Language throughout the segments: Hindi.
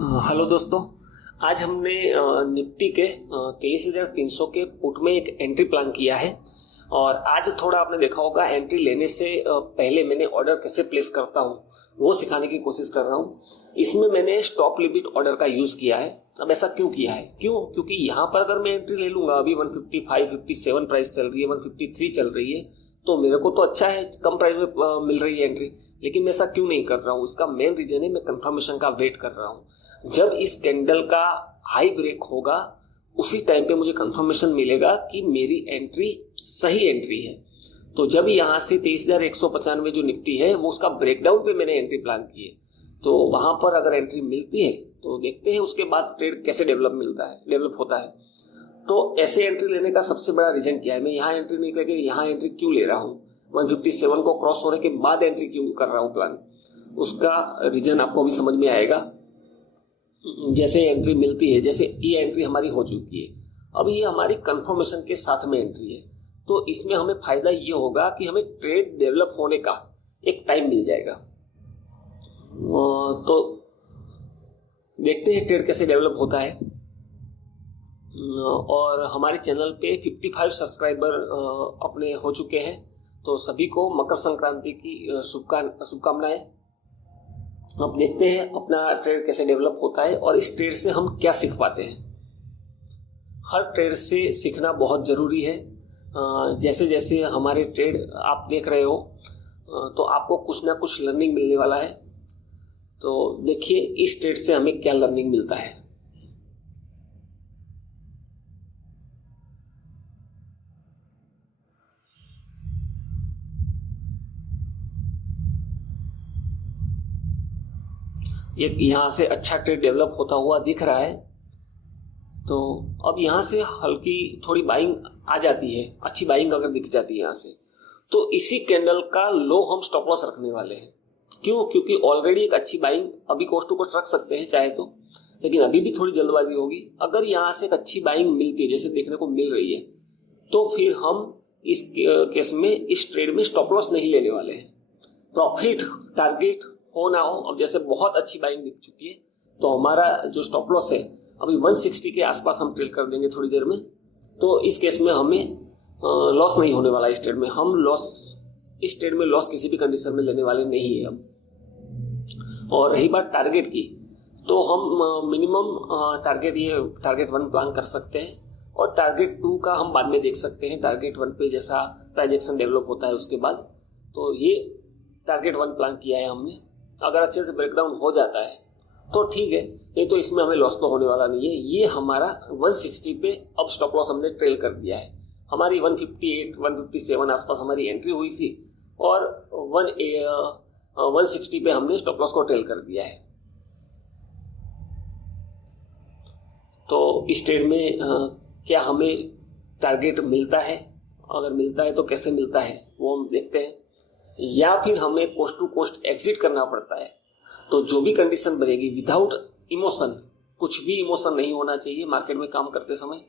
हेलो दोस्तों। आज हमने निफ्टी के 23,300 के पुट में एक एंट्री प्लान किया है। और आज थोड़ा आपने देखा होगा, एंट्री लेने से पहले मैंने ऑर्डर कैसे प्लेस करता हूँ वो सिखाने की कोशिश कर रहा हूँ। इसमें मैंने स्टॉप लिमिट ऑर्डर का यूज़ किया है। अब ऐसा क्यों किया है? क्योंकि यहाँ पर अगर मैं एंट्री ले लूँगा, अभी 155, 57 प्राइस चल रही है, 153 चल रही है, तो मेरे को तो अच्छा है, कम प्राइस में मिल रही है एंट्री। लेकिन मैं ऐसा क्यों नहीं कर रहा हूँ? इसका मेन रीजन है, मैं कंफर्मेशन का वेट कर रहा हूँ। जब इस कैंडल का हाई ब्रेक होगा उसी टाइम पे मुझे कंफर्मेशन मिलेगा कि मेरी एंट्री सही एंट्री है। तो जब यहाँ से 23,195 जो निफ्टी है वो उसका ब्रेकडाउन पे मैंने एंट्री प्लान की है, तो वहां पर अगर एंट्री मिलती है तो देखते हैं उसके बाद ट्रेड कैसे डेवलप होता है। तो ऐसे एंट्री लेने का सबसे बड़ा रीजन क्या है? मैं यहाँ एंट्री नहीं करके यहाँ एंट्री क्यों ले रहा हूँ? 157 को क्रॉस होने के बाद एंट्री क्यों कर रहा हूँ प्लान? उसका रीजन आपको अभी समझ में आएगा। जैसे एंट्री मिलती है, जैसे ये एंट्री हमारी हो चुकी है, अब ये हमारी कंफर्मेशन के साथ में एंट्री है, तो इसमें हमें फायदा ये होगा कि हमें ट्रेड डेवलप होने का एक टाइम मिल जाएगा। तो देखते हैं ट्रेड कैसे डेवलप होता है। और हमारे चैनल पे 55 सब्सक्राइबर अपने हो चुके हैं, तो सभी को मकर संक्रांति की शुभकामनाएं। अब देखते हैं अपना ट्रेड कैसे डेवलप होता है और इस ट्रेड से हम क्या सीख पाते हैं। हर ट्रेड से सीखना बहुत ज़रूरी है। जैसे जैसे हमारे ट्रेड आप देख रहे हो तो आपको कुछ ना कुछ लर्निंग मिलने वाला है। तो देखिए इस ट्रेड से हमें क्या लर्निंग मिलता है। ये यहाँ से अच्छा ट्रेड डेवलप होता हुआ दिख रहा है। तो अब यहाँ से हल्की थोड़ी बाइंग आ जाती है, अच्छी बाइंग अगर दिख जाती है यहाँ से, तो इसी कैंडल का लो हम स्टॉप लॉस रखने वाले हैं। क्योंकि ऑलरेडी एक अच्छी बाइंग अभी कोस्ट टू कोस्ट रख सकते हैं चाहे तो, लेकिन अभी भी थोड़ी जल्दबाजी होगी। अगर यहाँ से एक अच्छी बाइंग मिलती है, जैसे देखने को मिल रही है, तो फिर हम इस केस में इस ट्रेड में स्टॉप लॉस नहीं लेने वाले हैं। प्रॉफिट टारगेट हो ना हो, अब जैसे बहुत अच्छी बाइंग दिख चुकी है, तो हमारा जो स्टॉप लॉस है अभी 160 के आसपास हम ट्रेड कर देंगे थोड़ी देर में। तो इस केस में हमें लॉस नहीं होने वाला। इस ट्रेड में लॉस किसी भी कंडीशन में लेने वाले नहीं है अब। और रही बात टारगेट की, तो हम मिनिमम टारगेट 1 प्लान कर सकते हैं और टारगेट 2 का हम बाद में देख सकते हैं। टारगेट 1 पे जैसा ट्रांजैक्शन डेवलप होता है उसके बाद, तो ये टारगेट 1 प्लान किया है हमने। अगर अच्छे से ब्रेकडाउन हो जाता है तो ठीक है, नहीं तो इसमें हमें लॉस तो होने वाला नहीं है। ये हमारा 160 पे अब स्टॉप लॉस हमने ट्रेल कर दिया है। हमारी 158, 157 आसपास हमारी एंट्री हुई थी और 160 पे हमने स्टॉप लॉस को ट्रेल कर दिया है। तो इस ट्रेड में क्या हमें टारगेट मिलता है? अगर मिलता है तो कैसे मिलता है वो हम देखते हैं, या फिर हमें कोस्ट टू कोस्ट एग्जिट करना पड़ता है। तो जो भी कंडीशन बनेगी विदाउट इमोशन, कुछ भी इमोशन नहीं होना चाहिए मार्केट में काम करते समय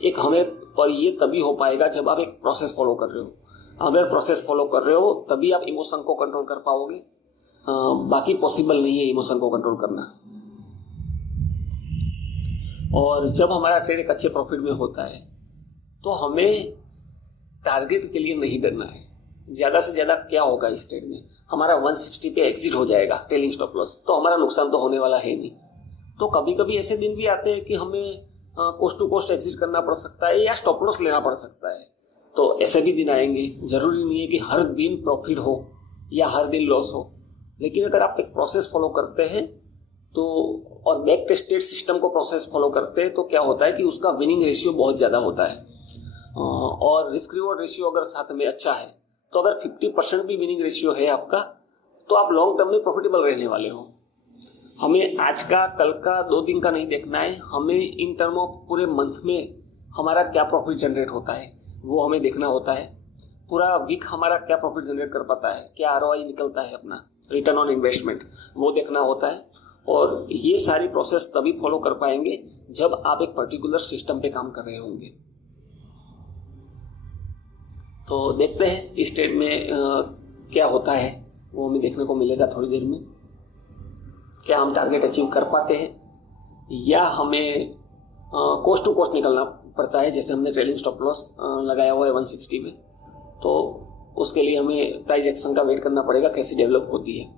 एक हमें, और ये तभी हो पाएगा जब आप एक प्रोसेस फॉलो कर रहे हो। अगर प्रोसेस फॉलो कर रहे हो तभी आप इमोशन को कंट्रोल कर पाओगे, बाकी पॉसिबल नहीं है इमोशन को कंट्रोल करना। और जब हमारा ट्रेड एक अच्छे प्रॉफिट में होता है तो हमें टारगेट के लिए नहीं डरना है। ज्यादा से ज्यादा क्या होगा इस ट्रेड में, हमारा 160 पे एग्जिट हो जाएगा ट्रेलिंग स्टॉप लॉस, तो हमारा नुकसान तो होने वाला है नहीं। तो कभी कभी ऐसे दिन भी आते हैं कि हमें कोस्ट टू कोस्ट एग्जिट करना पड़ सकता है या स्टॉप लॉस लेना पड़ सकता है। तो ऐसे भी दिन आएंगे, जरूरी नहीं है कि हर दिन प्रॉफिट हो या हर दिन लॉस हो। लेकिन अगर आप एक प्रोसेस फॉलो करते हैं तो, और बैक टेस्टेड सिस्टम को प्रोसेस फॉलो करते हैं, तो क्या होता है कि उसका विनिंग रेशियो बहुत ज्यादा होता है। और रिस्क रिवॉर्ड रेशियो अगर साथ में अच्छा है, तो अगर 50% भी विनिंग रेशियो है आपका, तो आप लॉन्ग टर्म में प्रॉफिटेबल रहने वाले हो। हमें आज का, कल का, 2 दिन का नहीं देखना है, हमें इन टर्म ऑफ पूरे मंथ में हमारा क्या प्रॉफिट जनरेट होता है वो हमें देखना होता है। पूरा वीक हमारा क्या प्रॉफिट जनरेट कर पाता है, क्या आरओआई निकलता है अपना, रिटर्न ऑन इन्वेस्टमेंट, वो देखना होता है। और ये सारी प्रोसेस तभी फॉलो कर पाएंगे जब आप एक पर्टिकुलर सिस्टम पे काम कर रहे होंगे। तो देखते हैं इस ट्रेड में क्या होता है, वो हमें देखने को मिलेगा थोड़ी देर में। क्या हम टारगेट अचीव कर पाते हैं या हमें कोस्ट टू कोस्ट निकलना पड़ता है, जैसे हमने ट्रेलिंग स्टॉप लॉस लगाया हुआ है 160 में, तो उसके लिए हमें प्राइस एक्शन का वेट करना पड़ेगा कैसी डेवलप होती है।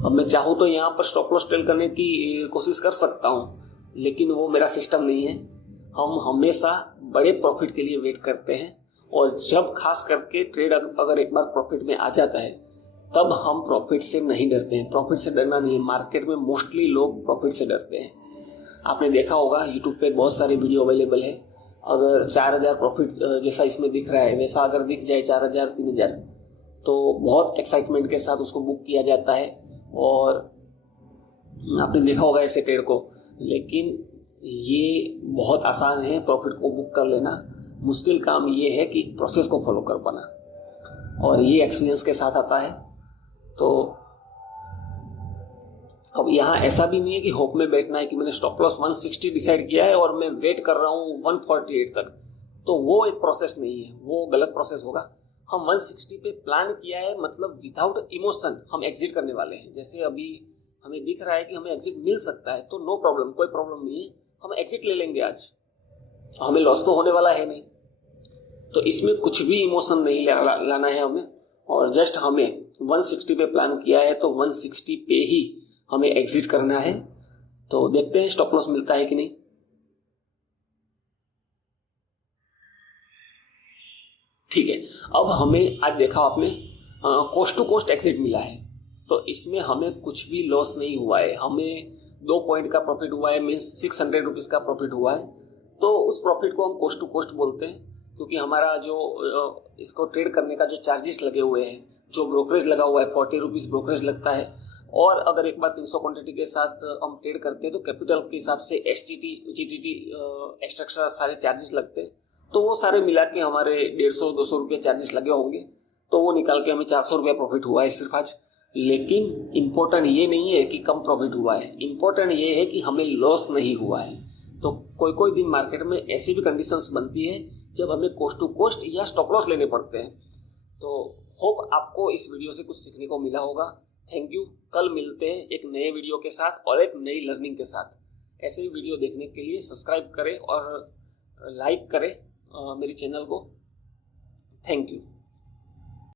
अब मैं चाहूँ तो यहाँ पर स्टॉप लॉस ट्रेल करने की कोशिश कर सकता हूँ, लेकिन वो मेरा सिस्टम नहीं है। हम हमेशा बड़े प्रॉफिट के लिए वेट करते हैं, और जब खास करके ट्रेड अगर एक बार प्रॉफिट में आ जाता है तब हम प्रॉफिट से नहीं डरते हैं। प्रॉफिट से डरना नहीं है, मार्केट में मोस्टली लोग प्रॉफिट से डरते हैं। आपने देखा होगा यूट्यूब पे बहुत सारे वीडियो अवेलेबल है, अगर 4000 प्रॉफिट जैसा इसमें दिख रहा है वैसा अगर दिख जाए 4000 3000 तो बहुत एक्साइटमेंट के साथ उसको बुक किया जाता है, और आपने देखा होगा ऐसे ट्रेड को। लेकिन ये बहुत आसान है प्रॉफिट को बुक कर लेना, मुश्किल काम ये है कि प्रोसेस को फॉलो कर पाना, और ये एक्सपीरियंस के साथ आता है। तो अब यहाँ ऐसा भी नहीं है कि होप में बैठना है कि मैंने स्टॉप लॉस 160 डिसाइड किया है और मैं वेट कर रहा हूँ 148 तक, तो वो एक प्रोसेस नहीं है, वो गलत प्रोसेस होगा। हम 160 पे प्लान किया है, मतलब विदाउट इमोशन हम एग्जिट करने वाले हैं। जैसे अभी हमें दिख रहा है कि हमें एग्जिट मिल सकता है, तो नो प्रॉब्लम, कोई प्रॉब्लम नहीं है, हम एग्जिट ले लेंगे आज, हमें लॉस तो होने वाला है नहीं। तो इसमें कुछ भी इमोशन नहीं लाना है हमें, और जस्ट हमें 160 पे प्लान किया है तो 160 पे ही हमें एग्जिट करना है। तो देखते हैं स्टॉप लॉस मिलता है कि नहीं। ठीक है, अब हमें आज देखा आपने कोस्ट टू कोस्ट एग्जिट मिला है, तो इसमें हमें कुछ भी लॉस नहीं हुआ है, हमें 2 पॉइंट का प्रॉफिट हुआ है, मीन्स 600 रुपीज़ का प्रॉफिट हुआ है। तो उस प्रॉफिट को हम कोस्ट टू कोस्ट बोलते हैं, क्योंकि हमारा जो इसको ट्रेड करने का जो चार्जेस लगे हुए हैं, जो ब्रोकरेज लगा हुआ है 40 रुपीज़ ब्रोकरेज लगता है, और अगर एक बार 300 क्वांटिटी के साथ हम ट्रेड करते हैं तो कैपिटल के हिसाब से STT GTT एक्स्ट्रा सारे चार्जेस लगते हैं, तो वो सारे मिला के हमारे 150-200 रुपये चार्जेस लगे होंगे, तो वो निकाल के हमें 400 रुपया प्रॉफिट हुआ है सिर्फ आज। लेकिन इम्पोर्टेंट ये नहीं है कि कम प्रॉफिट हुआ है, इम्पोर्टेंट ये है कि हमें लॉस नहीं हुआ है। तो कोई कोई दिन मार्केट में ऐसी भी कंडीशंस बनती है जब हमें कोस्ट टू कोस्ट या स्टॉप लॉस लेने पड़ते हैं। तो होप आपको इस वीडियो से कुछ सीखने को मिला होगा। थैंक यू, कल मिलते हैं एक नए वीडियो के साथ और एक नई लर्निंग के साथ। ऐसे ही वीडियो देखने के लिए सब्सक्राइब करें और लाइक करें मेरे चैनल को। Thank you.